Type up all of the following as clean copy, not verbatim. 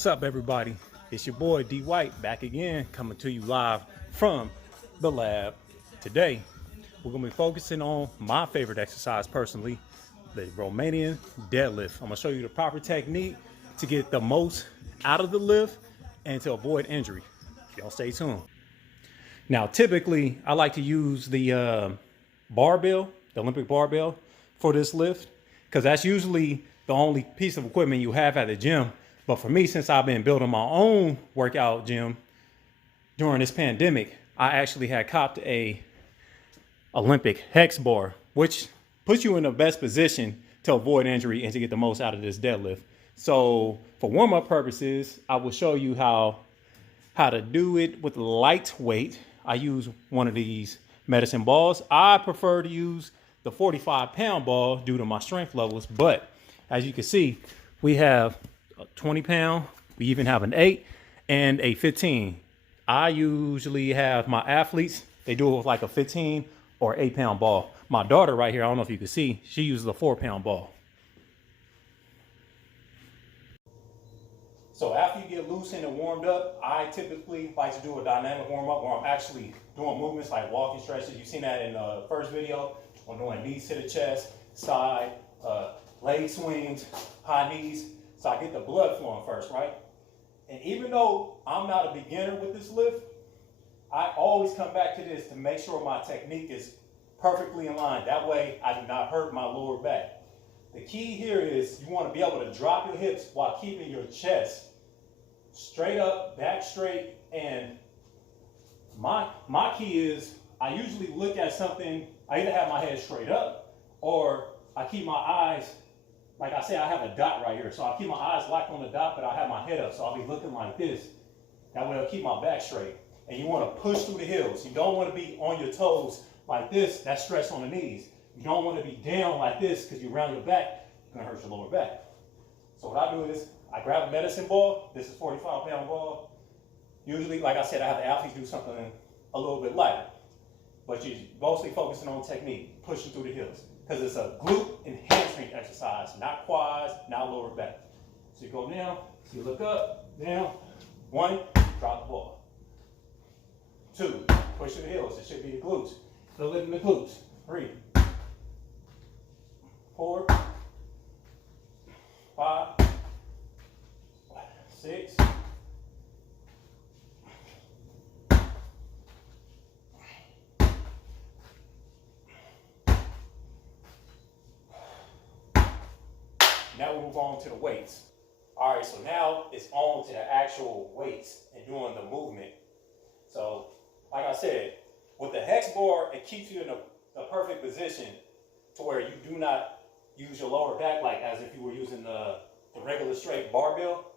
What's up, everybody? It's your boy D White back again, coming to you live from the lab. Today we're gonna be focusing on my favorite exercise personally, the Romanian deadlift. I'm gonna show you the proper technique to get the most out of the lift and to avoid injury. Y'all stay tuned. Now, typically I like to use the barbell, the Olympic barbell, for this lift, because that's usually the only piece of equipment you have at the gym. But for me, since I've been building my own workout gym during this pandemic, I actually had copped a Olympic hex bar, which puts you in the best position to avoid injury and to get the most out of this deadlift. So for warm-up purposes, I will show you how to do it with lightweight. I use one of these medicine balls. I prefer to use the 45-pound ball due to my strength levels, but as you can see, we have a 20-pound, we even have an 8 and a 15. I usually have my athletes, they do it with like a 15 or 8-pound ball. My daughter right here, I don't know if you can see, she uses a 4-pound ball. So after you get loosened and warmed up, I typically like to do a dynamic warm-up where I'm actually doing movements like walking stretches. You've seen that in the first video. I'm doing knees to the chest, side, leg swings, high knees. So I get the blood flowing first, right? And even though I'm not a beginner with this lift, I always come back to this to make sure my technique is perfectly in line. That way I do not hurt my lower back. The key here is you want to be able to drop your hips while keeping your chest straight up, back straight. And my key is I usually look at something, I either have my head straight up or I keep my eyes, like I say, I have a dot right here. So I keep my eyes locked on the dot, but I have my head up. So I'll be looking like this. That way I'll keep my back straight. And you want to push through the heels. You don't want to be on your toes like this. That's stress on the knees. You don't want to be down like this because you round your back, it's going to hurt your lower back. So what I do is I grab a medicine ball. This is 45-pound ball. Usually, like I said, I have the athletes do something a little bit lighter. But you're mostly focusing on technique, pushing through the heels. Because it's a glute and hamstring exercise, not quads, not lower back. So you go down, so you look up, down. 1, drop the ball. 2, push through the heels. It should be the glutes. Feel it in the glutes. 3, 4, 5, 6, 7. Now we move on to the weights. All right, so now it's on to the actual weights and doing the movement. So, like I said, with the hex bar, it keeps you in a perfect position to where you do not use your lower back like as if you were using the regular straight barbell.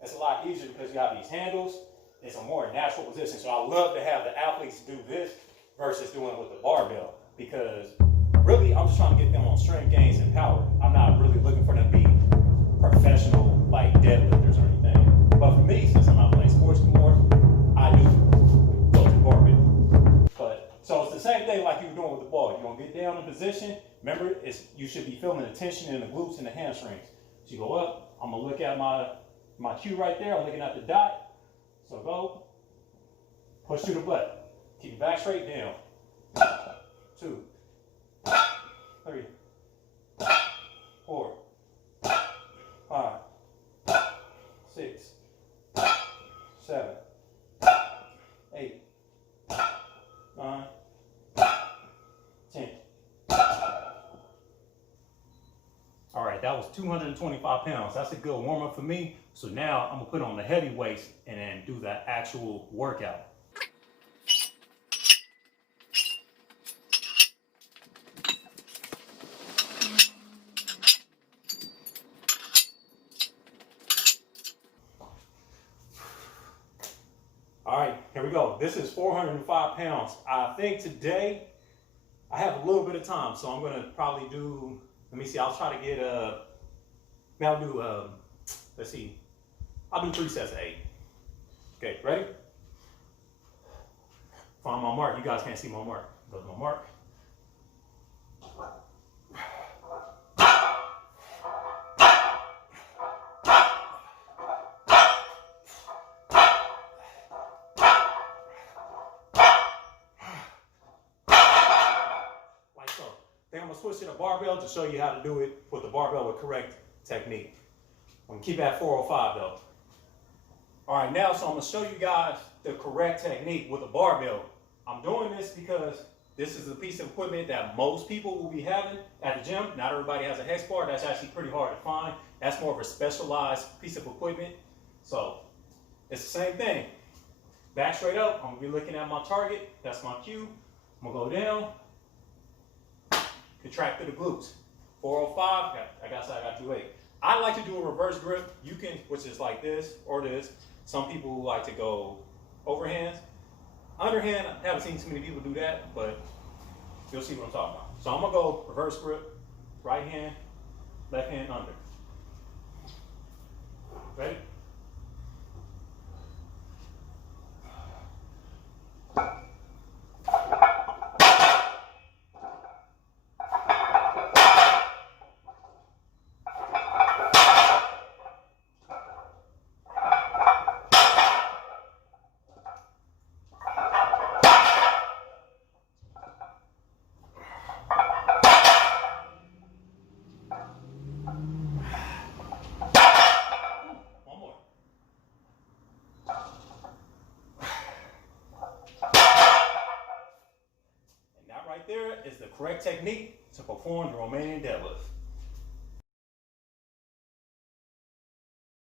It's a lot easier because you have these handles. It's a more natural position. So I love to have the athletes do this versus doing it with the barbell, because really I'm just trying to get them on strength gains and power. I'm not really looking for them to be professional like deadlifters or anything. But for me, since I'm not playing sports anymore, I do go to the barbell. So it's the same thing like you were doing with the ball. You're gonna get down in position. Remember, you should be feeling the tension in the glutes and the hamstrings. So you go up, I'm gonna look at my cue right there, I'm looking at the dot. So go, push through the butt. Keep your back straight, down. 2, 3, 4, 5, 6, 7, 8, 9, 10. All right, that was 225 pounds. That's a good warm up for me. So now I'm gonna put on the heavy weights and then do that actual workout. All right, here we go. This is 405 pounds. I think today I have a little bit of time, so I'm gonna probably do, let me see, I'll try to get let's see, I'll do 3 sets of 8. Okay, ready? Find my mark. You guys can't see my mark. Go to my mark. gonna switch to the barbell to show you how to do it with the barbell with correct technique. I'm gonna keep at 405 though. All right, now, so I'm gonna show you guys the correct technique with the barbell. I'm doing this because this is a piece of equipment that most people will be having at the gym. Not everybody has a hex bar. That's actually pretty hard to find. That's more of a specialized piece of equipment. So it's the same thing. Back straight up, I'm gonna be looking at my target. That's my cue. I'm gonna go down, contract through the glutes. 405, I got 2-8. I like to do a reverse grip. You can, which is like this or this. Some people like to go overhands. Underhand, I haven't seen too many people do that, but you'll see what I'm talking about. So I'm gonna go reverse grip, right hand, left hand under. Ready? Right there is the correct technique to perform the Romanian deadlift.